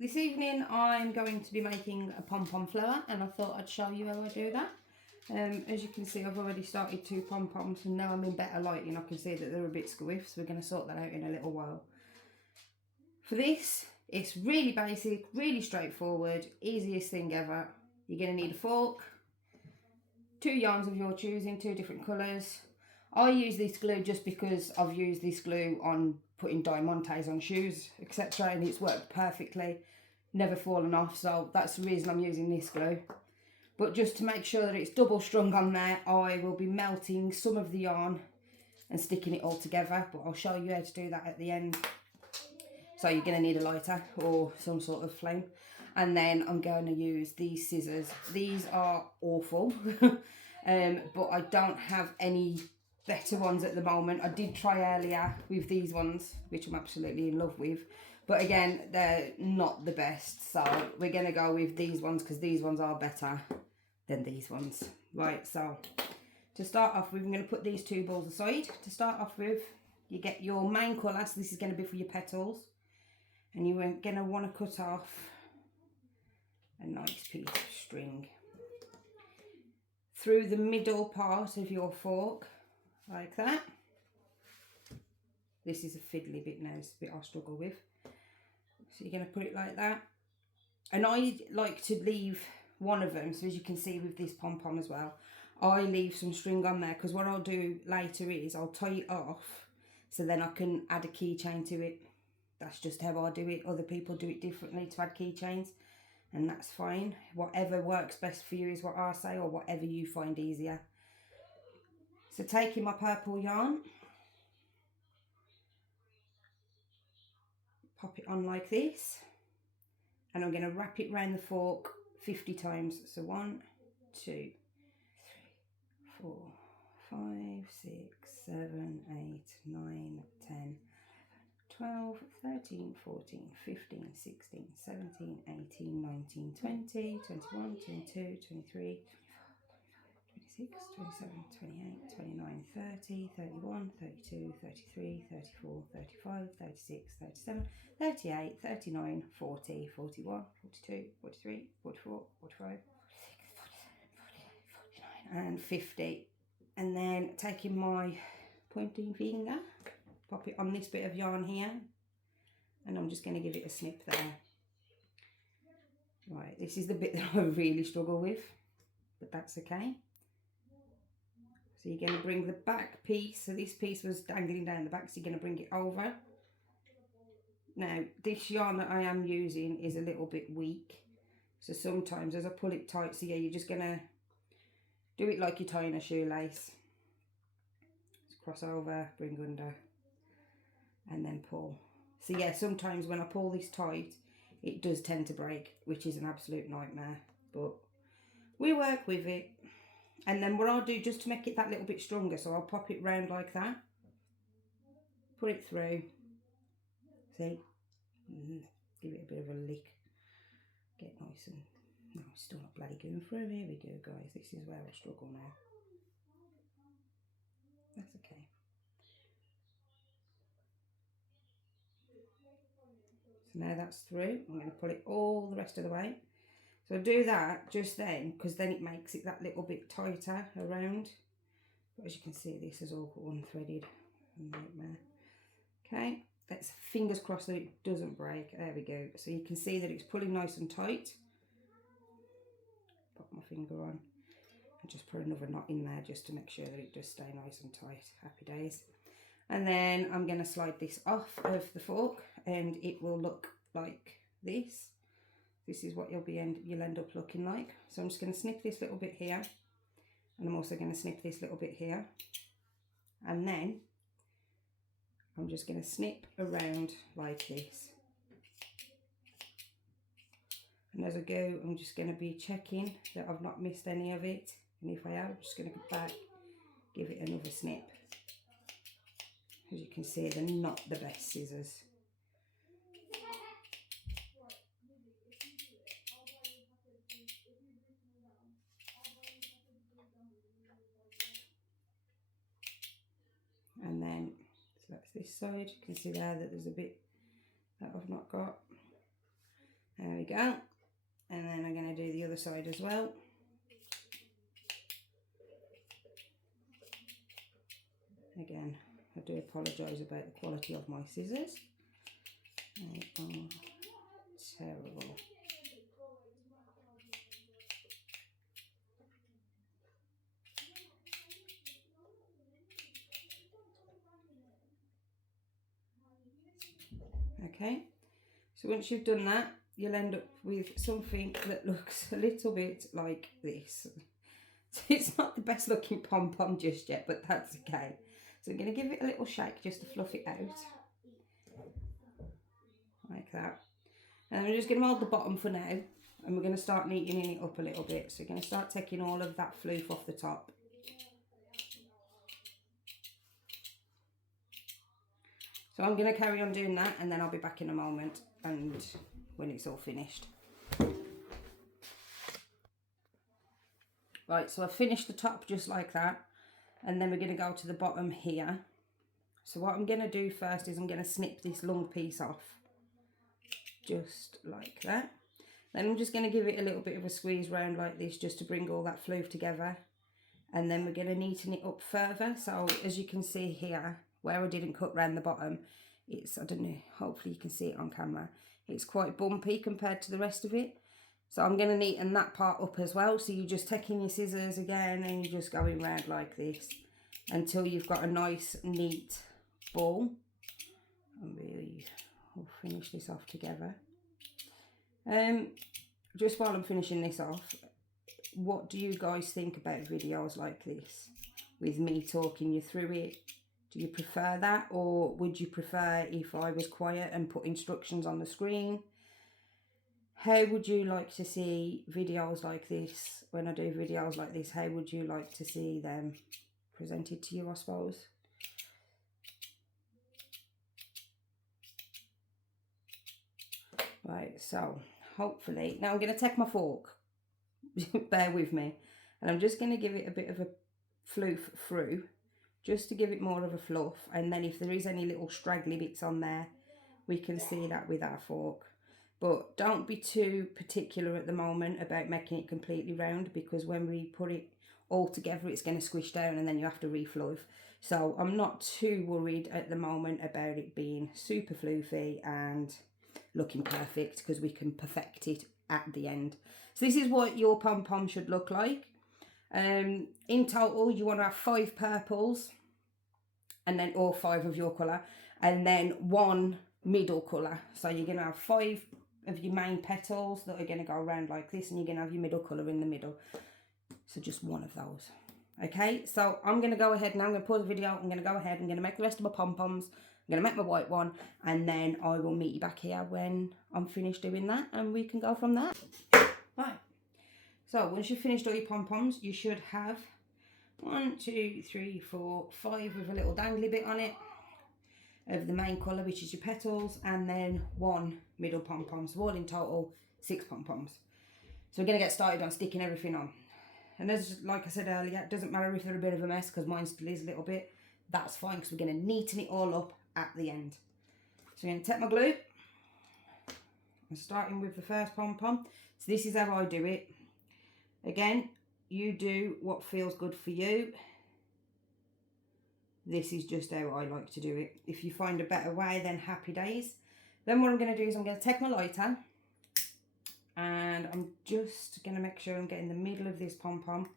This evening I'm going to be making a pom-pom flower, and I thought I'd show you how I do that. As you can see, I've already started 2 pom-poms, and now I'm in better lighting. I can see that they're a bit squiff, so we're going to sort that out in a little while. For this, it's really basic, really straightforward, easiest thing ever. You're going to need a fork, 2 yarns of your choosing, 2 different colours. I use this glue just because I've used this glue on putting diamantes on shoes, etc., and it's worked perfectly, never fallen off, so that's the reason I'm using this glue. But just to make sure that it's double strung on there, I will be melting some of the yarn and sticking it all together, but I'll show you how to do that at the end. So you're going to need a lighter or some sort of flame, and then I'm going to use these scissors. These are awful but I don't have any better ones at the moment. I did try earlier with these ones, which I'm absolutely in love with, but again, they're not the best, so we're going to go with these ones because these ones are better than these ones. Right, so to start off with, I'm going to put these 2 balls aside. To start off with, you get your main colour, so this is going to be for your petals, and you're going to want to cut off a nice piece of string through the middle part of your fork, like that. This is a fiddly bit now, it's a bit I struggle with. So you're going to put it like that. And I like to leave one of them, so as you can see with this pom-pom as well, I leave some string on there, because what I'll do later is I'll tie it off, so then I can add a keychain to it. That's just how I do it. Other people do it differently to add keychains, and that's fine. Whatever works best for you is what I say, or whatever you find easier. So taking my purple yarn, pop it on like this, and I'm going to wrap it around the fork 50 times. So 1, 2, 3, 4, 5, 6, 7, 8, 9, 10, 12, 13, 14, 15, 16, 17, 18, 19, 20, 21, 22, 23, 26, 27, 28, 29, 30, 31, 32, 33, 34, 35, 36, 37, 38, 39, 40, 41, 42, 43, 44, 45, 46, 47, 48, 49 and 50. And then taking my pointing finger, pop it on this bit of yarn here, and I'm just going to give it a snip there. Right, this is the bit that I really struggle with, but that's okay. So you're going to bring the back piece, so this piece was dangling down the back, so you're going to bring it over. Now, this yarn that I am using is a little bit weak, so sometimes as I pull it tight, so yeah, you're just going to do it like you're tying a shoelace. Just cross over, bring under, and then pull. So yeah, sometimes when I pull this tight, it does tend to break, which is an absolute nightmare, but we work with it. And then what I'll do, just to make it that little bit stronger, so I'll pop it round like that, put it through, see, give it a bit of a lick, get nice and, no, it's still not bloody going through. Here we go, guys, this is where I struggle now. That's okay. So now that's through, I'm going to pull it all the rest of the way. So do that just then, because then it makes it that little bit tighter around. But as you can see, this is all unthreaded. Nightmare. Okay, let's fingers crossed that it doesn't break. There we go. So you can see that it's pulling nice and tight. Pop my finger on and just put another knot in there just to make sure that it does stay nice and tight. Happy days. And then I'm going to slide this off of the fork, and it will look like this. This is what you'll end up looking like. So I'm just going to snip this little bit here, and I'm also going to snip this little bit here, and then I'm just going to snip around like this. And as I go, I'm just going to be checking that I've not missed any of it, and if I have, I'm just going to go back, give it another snip. As you can see, they're not the best scissors. And then, so that's this side. You can see there that there's a bit that I've not got. There we go. And then I'm going to do the other side as well. Again, I do apologise about the quality of my scissors. They are terrible. Okay, so once you've done that, you'll end up with something that looks a little bit like this. It's not the best looking pom-pom just yet, but that's okay. So I'm going to give it a little shake just to fluff it out. Like that. And we're just going to hold the bottom for now. And we're going to start neatening it up a little bit. So we're going to start taking all of that fluff off the top. So I'm going to carry on doing that, and then I'll be back in a moment and when it's all finished. Right, so I've finished the top just like that, and then we're going to go to the bottom here. So what I'm going to do first is I'm going to snip this long piece off, just like that. Then I'm just going to give it a little bit of a squeeze round like this, just to bring all that fluff together. And then we're going to neaten it up further. So as you can see here, where I didn't cut round the bottom, it's, I don't know, hopefully you can see it on camera, it's quite bumpy compared to the rest of it. So I'm going to neaten that part up as well. So you're just taking your scissors again and you're just going round like this until you've got a nice neat ball. And we'll finish this off together. Just while I'm finishing this off, what do you guys think about videos like this with me talking you through it? Do you prefer that, or would you prefer if I was quiet and put instructions on the screen? How would you like to see videos like this? When I do videos like this, how would you like to see them presented to you, I suppose? Right, so hopefully, now I'm going to take my fork, bear with me, and I'm just going to give it a bit of a floof through, just to give it more of a fluff, and then if there is any little straggly bits on there, we can see that with our fork. But don't be too particular at the moment about making it completely round, because when we put it all together it's going to squish down and then you have to refluff. So I'm not too worried at the moment about it being super floofy and looking perfect, because we can perfect it at the end. So this is what your pom-pom should look like. In total you want to have 5 purples, and then all 5 of your colour, and then 1 middle colour. So you're going to have 5 of your main petals that are going to go around like this, and you're going to have your middle colour in the middle. So just 1 of those. Okay, so I'm going to go ahead now. I'm going to pause the video. I'm going to go ahead. I'm going to make the rest of my pom-poms. I'm going to make my white one, and then I will meet you back here when I'm finished doing that, and we can go from there. Right. So once you've finished all your pom-poms, you should have 1, 2, 3, 4, 5 with a little dangly bit on it of the main colour, which is your petals, and then 1 middle pom-pom. So all in total 6 pom-poms. So we're going to get started on sticking everything on. And as like I said earlier, it doesn't matter if they're a bit of a mess, because mine still is a little bit. That's fine, because we're going to neaten it all up at the end. So I'm going to take my glue. I'm starting with the first pom-pom. So this is how I do it. Again, you do what feels good for you. This is just how I like to do it. If you find a better way, then happy days. Then what I'm going to do is I'm going to take my lighter, and I'm just going to make sure I'm getting the middle of this pom-pom,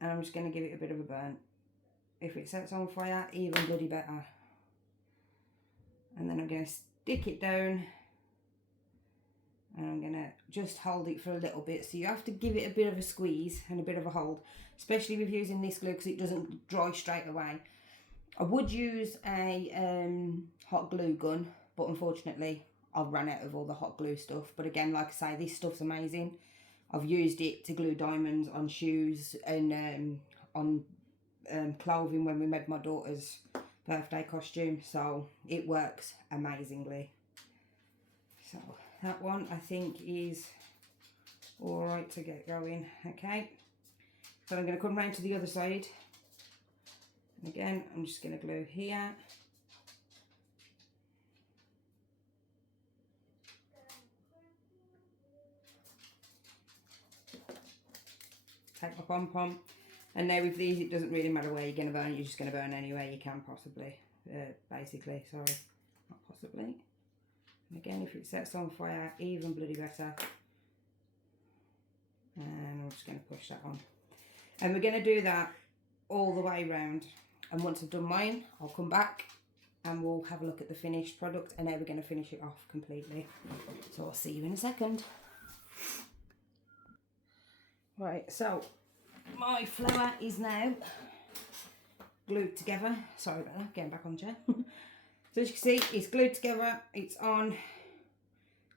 and I'm just going to give it a bit of a burn. If it sets on fire, even bloody better. And then I'm going to stick it down, and I'm going to just hold it for a little bit. So you have to give it a bit of a squeeze and a bit of a hold, especially with using this glue, because it doesn't dry straight away. I would use a hot glue gun, but unfortunately I've run out of all the hot glue stuff. But again, like I say, this stuff's amazing. I've used it to glue diamonds on shoes and on clothing when we made my daughter's birthday costume, so it works amazingly. So that one I think is all right to get going. Okay, so I'm going to come round to the other side, and again I'm just going to glue here, take my pom-pom. And now with these, it doesn't really matter where you're going to burn. You're just going to burn anywhere you can possibly. Basically, sorry. Not possibly. And again, if it sets on fire, even bloody better. And I'm just going to push that on. And we're going to do that all the way round. And once I've done mine, I'll come back and we'll have a look at the finished product. And now we're going to finish it off completely. So I'll see you in a second. Right, so my flour is now glued together. Sorry about that, getting back on the chair. So as you can see, it's glued together. It's on.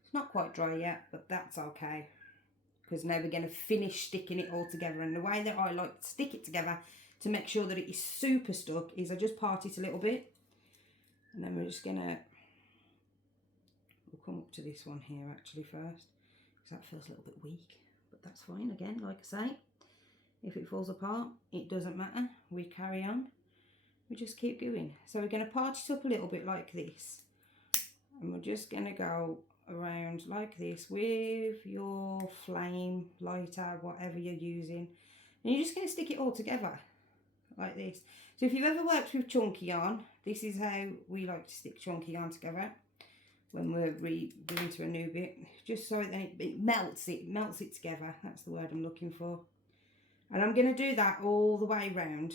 It's not quite dry yet, but that's okay. Because now we're going to finish sticking it all together. And the way that I like to stick it together to make sure that it is super stuck is I just part it a little bit. And then we're just going to, we'll come up to this one here actually first. Because that feels a little bit weak. But that's fine again, like I say. If it falls apart, it doesn't matter. We carry on. We just keep going. So we're going to part it up a little bit like this. And we're just going to go around like this with your flame, lighter, whatever you're using. And you're just going to stick it all together like this. So if you've ever worked with chunky yarn, this is how we like to stick chunky yarn together when we're doing to a new bit. Just so that it melts it together. That's the word I'm looking for. And I'm going to do that all the way round.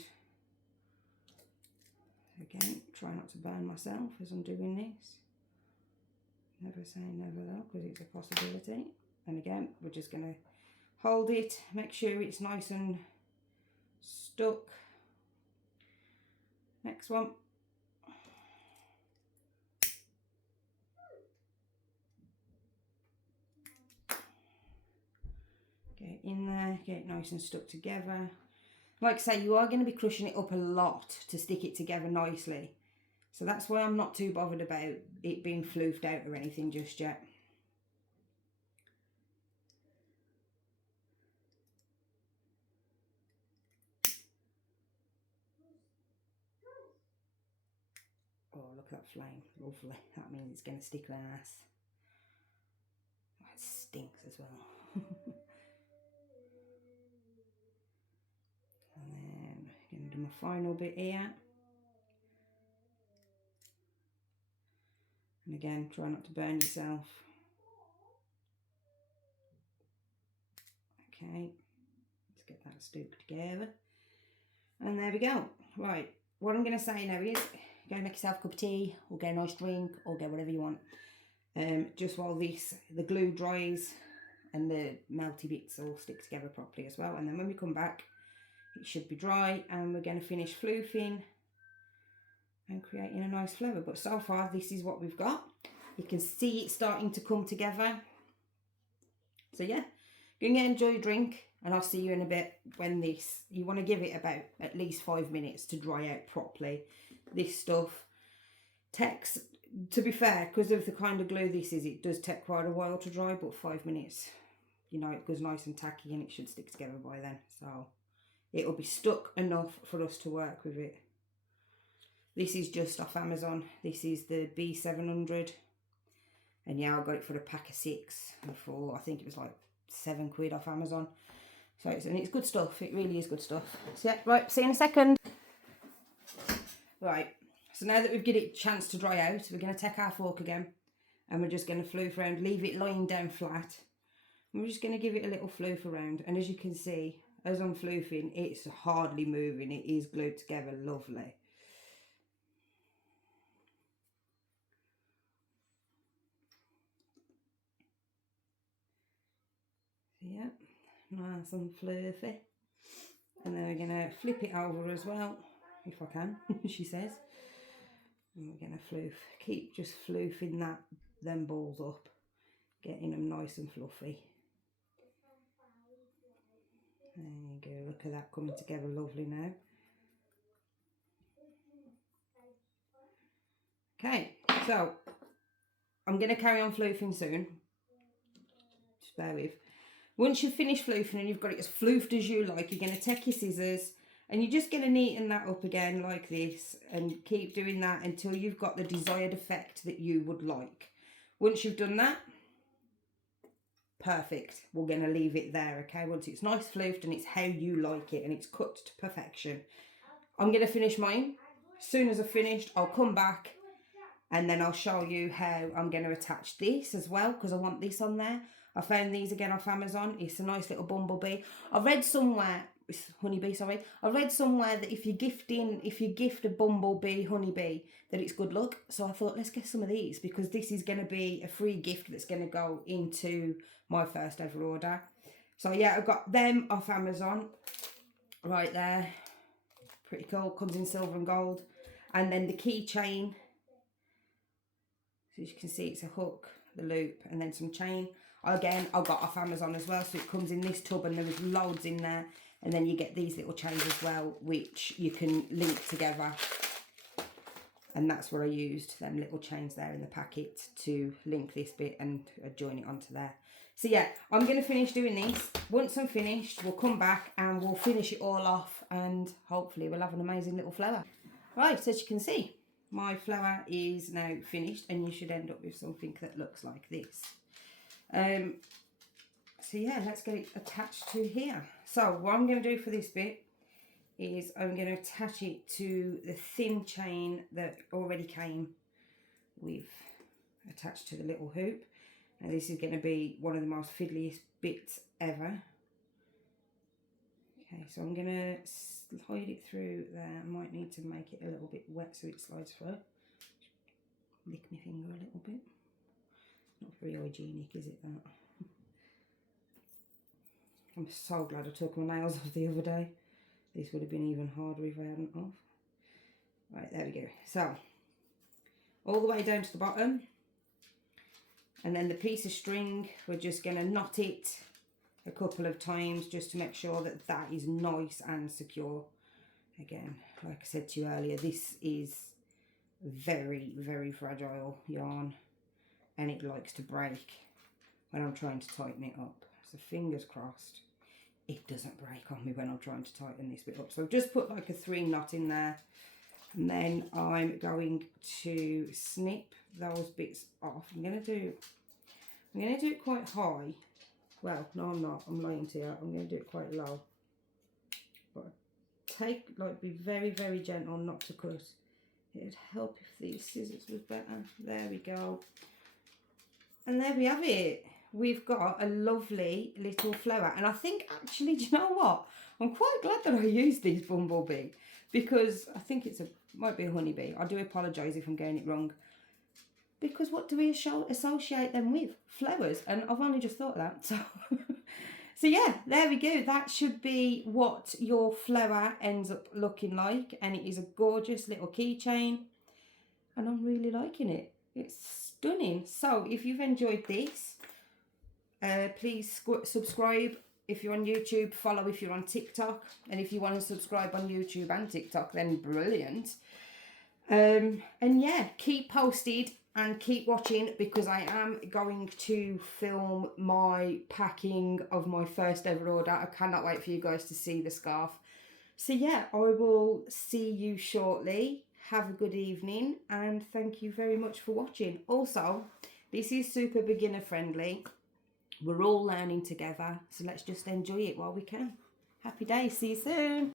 Again, try not to burn myself as I'm doing this. Never say never though, because it's a possibility. And again, we're just going to hold it, make sure it's nice and stuck. Next one. Get in there, get it nice and stuck together. Like I say, you are going to be crushing it up a lot to stick it together nicely. So that's why I'm not too bothered about it being floofed out or anything just yet. Oh, look at that flame. Lovely. That means it's going to stick nice. Oh, it stinks as well. And then I'm going to do my final bit here. And again, try not to burn yourself. Okay, let's get that stuck together. And there we go. Right, what I'm going to say now is go make yourself a cup of tea or get a nice drink or get whatever you want. Just while the glue dries and the melty bits all stick together properly as well. And then when we come back, it should be dry and we're going to finish floofing and creating a nice flower. But so far, this is what we've got. You can see it starting to come together. So yeah, go and enjoy your drink and I'll see you in a bit when you want to give it about at least 5 minutes to dry out properly. This stuff takes, to be fair, because of the kind of glue this is, it does take quite a while to dry, but 5 minutes, you know, it goes nice and tacky and it should stick together by then. So it'll be stuck enough for us to work with it. This is just off Amazon. This is the B700. And yeah, I got it for a pack of 6 for, I think it was like £7 off Amazon. So it's good stuff. It really is good stuff. So yeah, right, see you in a second. Right, so now that we've given it a chance to dry out, we're going to take our fork again. And we're just going to floof around, leave it lying down flat. And we're just going to give it a little floof around. And as you can see, as I'm floofing, it's hardly moving. It is glued together lovely. Yep, nice and fluffy. And then we're going to flip it over as well, if I can, she says. And we're going to floof, keep just floofing them balls up, getting them nice and fluffy. There you go, look at that coming together lovely now. Okay, so I'm going to carry on floofing soon. Just bear with. Once you've finished floofing and you've got it as floofed as you like, you're going to take your scissors and you're just going to neaten that up again like this and keep doing that until you've got the desired effect that you would like. Once you've done that, perfect. We're going to leave it there, okay? Once it's nice fluffed and it's how you like it and it's cut to perfection. I'm going to finish mine. As soon as I've finished, I'll come back and then I'll show you how I'm going to attach this as well, because I want this on there. I found these again off Amazon. It's a nice little bumblebee. I read somewhere, honeybee, sorry. I read somewhere that if you gift a bumblebee honeybee, that it's good luck. So I thought, let's get some of these, because this is going to be a free gift that's going to go into my first ever order. So yeah, I've got them off Amazon right there. Pretty cool. Comes in silver and gold. And then the keychain. So as you can see, it's a hook, the loop, and then some chain. Again, I got off Amazon as well, so it comes in this tub and there was loads in there. And then you get these little chains as well, which you can link together. And that's where I used them little chains there in the packet to link this bit and join it onto there. So yeah, I'm going to finish doing this. Once I'm finished, we'll come back and we'll finish it all off, and hopefully we'll have an amazing little flower. Right, so as you can see, my flower is now finished, and you should end up with something that looks like this. So yeah, let's get it attached to here. So what I'm going to do for this bit is I'm going to attach it to the thin chain that already came with attached to the little hoop. Now this is going to be one of the most fiddliest bits ever. Okay, so I'm going to slide it through there. I might need to make it a little bit wet so it slides through. Lick my finger a little bit. Not very hygienic, is it, that? I'm so glad I took my nails off the other day. This would have been even harder if I hadn't off. Right, there we go. So, all the way down to the bottom. And then the piece of string, we're just going to knot it a couple of times just to make sure that that is nice and secure. Again, like I said to you earlier, this is very, very fragile yarn. And it likes to break when I'm trying to tighten it up. So fingers crossed it doesn't break on me when I'm trying to tighten this bit up. So I've just put like a 3 knot in there, and then I'm going to snip those bits off. I'm gonna do it quite high. Well, no, I'm not. I'm lying to you. I'm gonna do it quite low. But be very, very gentle not to cut. It'd help if these scissors was better. There we go. And there we have it. We've got a lovely little flower. And I think actually, do you know what? I'm quite glad that I used this bumblebee, because I think might be a honeybee. I do apologise if I'm getting it wrong. Because what do we associate them with? Flowers. And I've only just thought of that. So yeah, there we go. That should be what your flower ends up looking like. And it is a gorgeous little keychain. And I'm really liking it. It's stunning. So if you've enjoyed this, please subscribe if you're on YouTube, follow if you're on TikTok, and if you want to subscribe on YouTube and TikTok, then brilliant. And yeah, keep posted and keep watching, because I am going to film my packing of my first ever order. I cannot wait for you guys to see the scarf. So yeah, I will see you shortly. Have a good evening, and thank you very much for watching. Also, this is super beginner friendly. We're all learning together, so let's just enjoy it while we can. Happy days. See you soon.